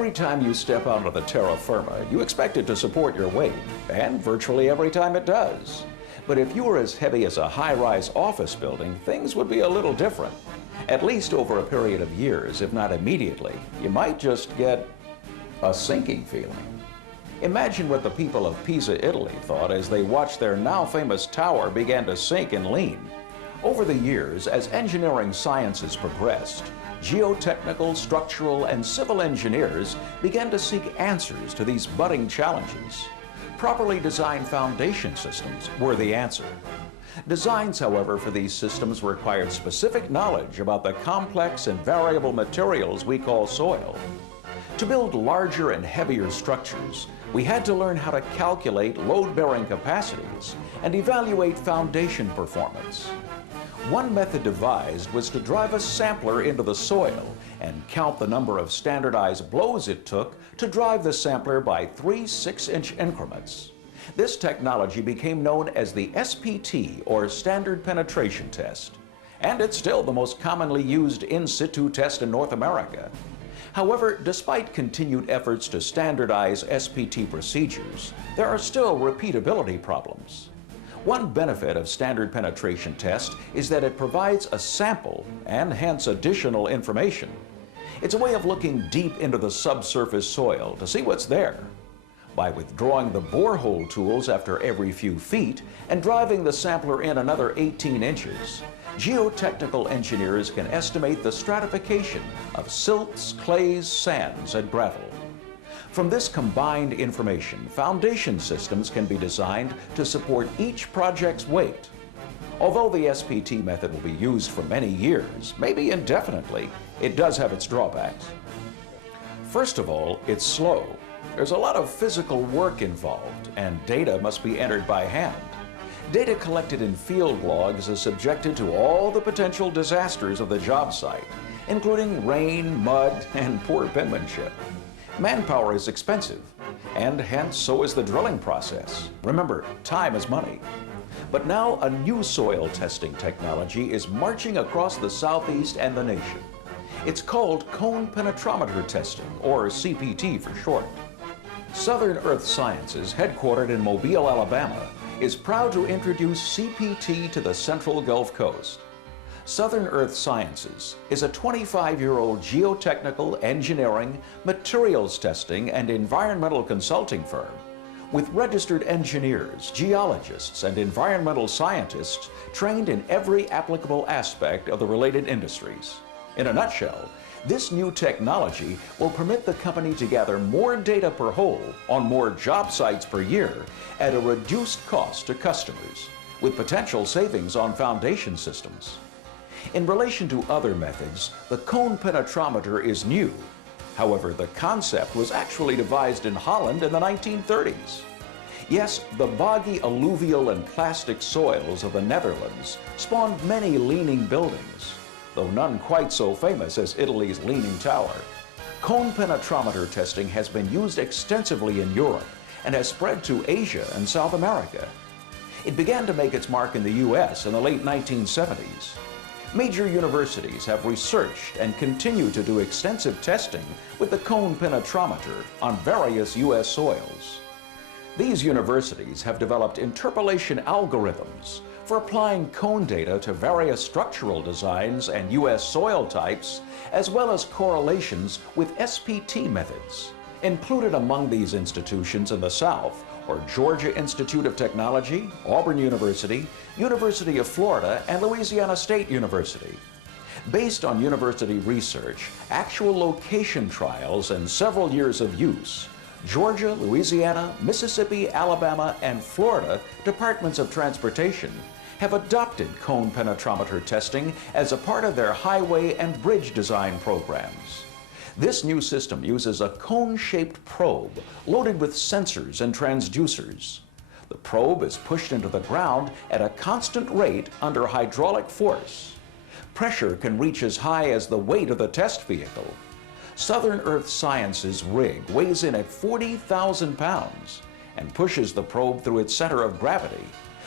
Every time you step out of the terra firma, you expect it to support your weight, and virtually every time it does. But if you were as heavy as a high-rise office building, things would be a little different. At least over a period of years, if not immediately, you might just get a sinking feeling. Imagine what the people of Pisa, Italy thought as they watched their now famous tower begin to sink and lean. Over the years, as engineering sciences progressed, geotechnical, structural, and civil engineers began to seek answers to these budding challenges. Properly designed foundation systems were the answer. Designs, however, for these systems required specific knowledge about the complex and variable materials we call soil. To build larger and heavier structures, we had to learn how to calculate load-bearing capacities and evaluate foundation performance. One method devised was to drive a sampler into the soil and count the number of standardized blows it took to drive the sampler by 3 6-inch increments. This technology became known as the SPT, or Standard Penetration Test, and it's still the most commonly used in-situ test in North America. However, despite continued efforts to standardize SPT procedures, there are still repeatability problems. One benefit of standard penetration test is that it provides a sample and hence additional information. It's a way of looking deep into the subsurface soil to see what's there. By withdrawing the borehole tools after every few feet and driving the sampler in another 18 inches, geotechnical engineers can estimate the stratification of silts, clays, sands, and gravel. From this combined information, foundation systems can be designed to support each project's weight. Although the SPT method will be used for many years, maybe indefinitely, it does have its drawbacks. First of all, it's slow. There's a lot of physical work involved, and data must be entered by hand. Data collected in field logs is subjected to all the potential disasters of the job site, including rain, mud, and poor penmanship. Manpower is expensive, and hence so is the drilling process. Remember, time is money. But now a new soil testing technology is marching across the Southeast and the nation. It's called cone penetrometer testing, or CPT for short. Southern Earth Sciences, headquartered in Mobile, Alabama, is proud to introduce CPT to the Central Gulf Coast. Southern Earth Sciences is a 25-year-old geotechnical, engineering, materials testing, and environmental consulting firm with registered engineers, geologists, and environmental scientists trained in every applicable aspect of the related industries. In a nutshell, this new technology will permit the company to gather more data per hole on more job sites per year at a reduced cost to customers, with potential savings on foundation systems. In relation to other methods, the cone penetrometer is new. However, the concept was actually devised in Holland in the 1930s. Yes, the boggy alluvial and plastic soils of the Netherlands spawned many leaning buildings, though none quite so famous as Italy's Leaning Tower. Cone penetrometer testing has been used extensively in Europe and has spread to Asia and South America. It began to make its mark in the U.S. in the late 1970s. Major universities have researched and continue to do extensive testing with the cone penetrometer on various U.S. soils. These universities have developed interpolation algorithms for applying cone data to various structural designs and U.S. soil types, as well as correlations with SPT methods. Included among these institutions in the South are Georgia Institute of Technology, Auburn University, University of Florida, and Louisiana State University. Based on university research, actual location trials, and several years of use, Georgia, Louisiana, Mississippi, Alabama, and Florida Departments of Transportation have adopted cone penetrometer testing as a part of their highway and bridge design programs. This new system uses a cone-shaped probe loaded with sensors and transducers. The probe is pushed into the ground at a constant rate under hydraulic force. Pressure can reach as high as the weight of the test vehicle. Southern Earth Sciences rig weighs in at 40,000 pounds and pushes the probe through its center of gravity,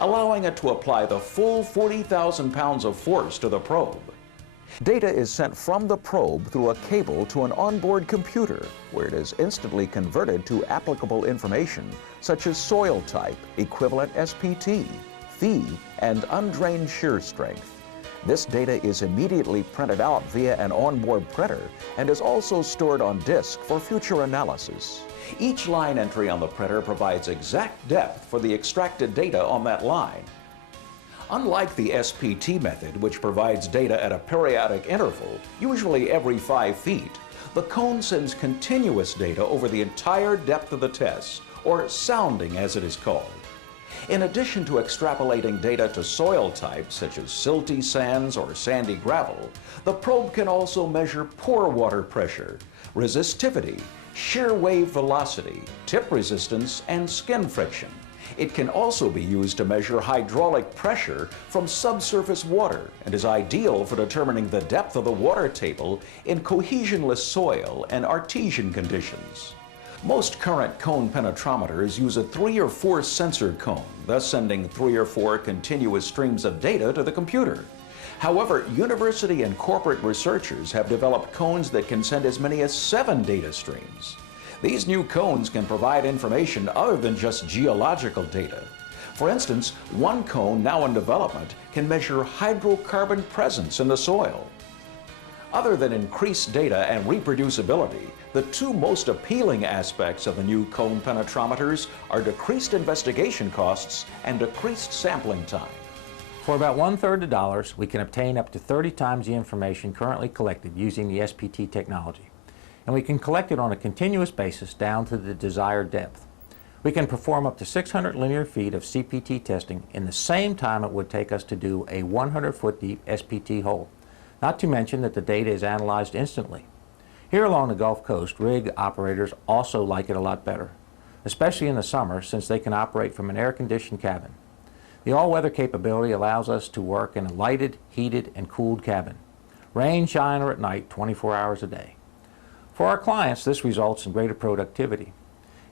allowing it to apply the full 40,000 pounds of force to the probe. Data is sent from the probe through a cable to an onboard computer, where it is instantly converted to applicable information such as soil type, equivalent SPT, fee, and undrained shear strength. This data is immediately printed out via an onboard printer and is also stored on disk for future analysis. Each line entry on the printer provides exact depth for the extracted data on that line. Unlike the SPT method, which provides data at a periodic interval, usually every 5 feet, the cone sends continuous data over the entire depth of the test, or sounding as it is called. In addition to extrapolating data to soil types such as silty sands or sandy gravel, the probe can also measure pore water pressure, resistivity, shear wave velocity, tip resistance, and skin friction. It can also be used to measure hydraulic pressure from subsurface water and is ideal for determining the depth of the water table in cohesionless soil and artesian conditions. Most current cone penetrometers use a 3 or 4 sensor cone, thus sending 3 or 4 continuous streams of data to the computer. However, university and corporate researchers have developed cones that can send as many as 7 data streams. These new cones can provide information other than just geological data. For instance, one cone now in development can measure hydrocarbon presence in the soil. Other than increased data and reproducibility, the 2 most appealing aspects of the new cone penetrometers are decreased investigation costs and decreased sampling time. For about 1/3 the dollars, we can obtain up to 30 times the information currently collected using the SPT technology. And we can collect it on a continuous basis down to the desired depth. We can perform up to 600 linear feet of CPT testing in the same time it would take us to do a 100-foot deep SPT hole, not to mention that the data is analyzed instantly. Here along the Gulf Coast, rig operators also like it a lot better, especially in the summer since they can operate from an air-conditioned cabin. The all-weather capability allows us to work in a lighted, heated, and cooled cabin, rain, shine, or at night, 24 hours a day. For our clients, this results in greater productivity.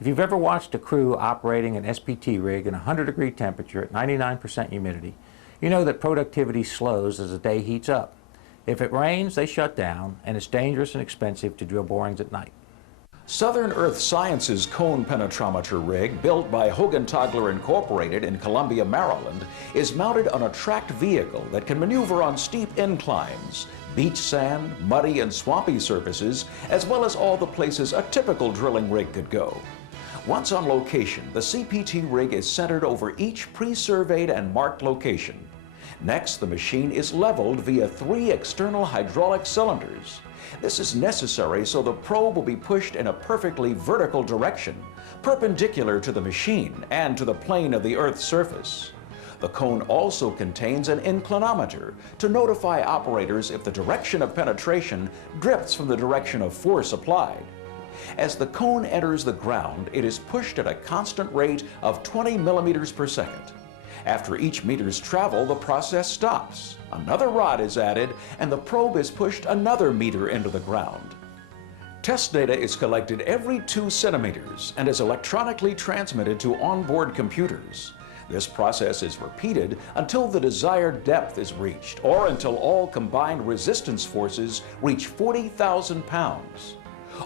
If you've ever watched a crew operating an SPT rig in a 100-degree temperature at 99% humidity, you know that productivity slows as the day heats up. If it rains, they shut down, and it's dangerous and expensive to drill borings at night. Southern Earth Sciences cone penetrometer rig, built by Hoagenthaler Incorporated in Columbia, Maryland, is mounted on a tracked vehicle that can maneuver on steep inclines, beach sand, muddy and swampy surfaces, as well as all the places a typical drilling rig could go. Once on location, the CPT rig is centered over each pre-surveyed and marked location. Next, the machine is leveled via 3 external hydraulic cylinders. This is necessary so the probe will be pushed in a perfectly vertical direction, perpendicular to the machine and to the plane of the Earth's surface. The cone also contains an inclinometer to notify operators if the direction of penetration drifts from the direction of force applied. As the cone enters the ground, it is pushed at a constant rate of 20 millimeters per second. After each meter's travel, the process stops. Another rod is added, and the probe is pushed another meter into the ground. Test data is collected every 2 centimeters and is electronically transmitted to onboard computers. This process is repeated until the desired depth is reached, or until all combined resistance forces reach 40,000 pounds.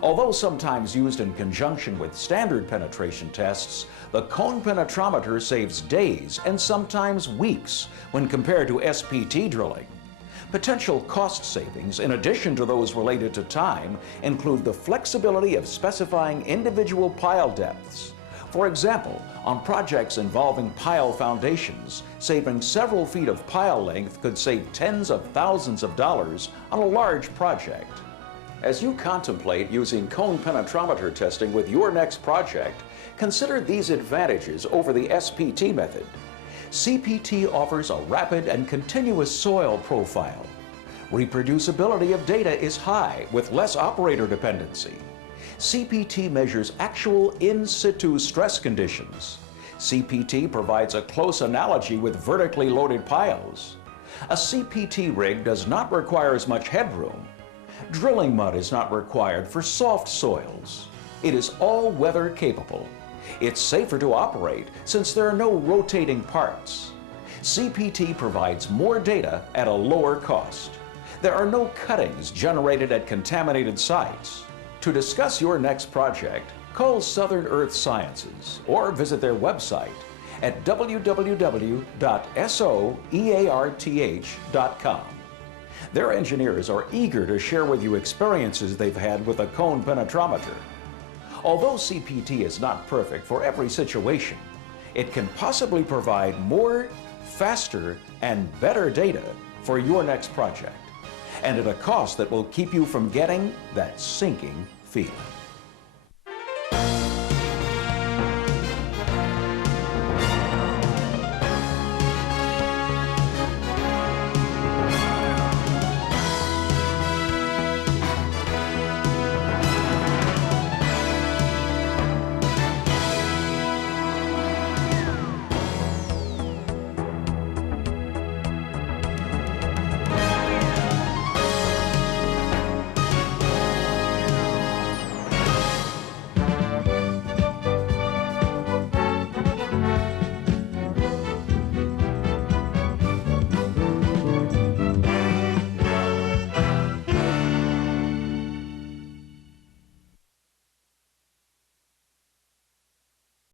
Although sometimes used in conjunction with standard penetration tests, the cone penetrometer saves days and sometimes weeks when compared to SPT drilling. Potential cost savings, in addition to those related to time, include the flexibility of specifying individual pile depths. For example, on projects involving pile foundations, saving several feet of pile length could save tens of thousands of dollars on a large project. As you contemplate using cone penetrometer testing with your next project, consider these advantages over the SPT method. CPT offers a rapid and continuous soil profile. Reproducibility of data is high with less operator dependency. CPT measures actual in-situ stress conditions. CPT provides a close analogy with vertically loaded piles. A CPT rig does not require as much headroom. Drilling mud is not required for soft soils. It is all-weather capable. It's safer to operate since there are no rotating parts. CPT provides more data at a lower cost. There are no cuttings generated at contaminated sites. To discuss your next project, call Southern Earth Sciences or visit their website at www.soearth.com. Their engineers are eager to share with you experiences they've had with a cone penetrometer. Although CPT is not perfect for every situation, it can possibly provide more, faster, and better data for your next project, and at a cost that will keep you from getting that sinking feeling.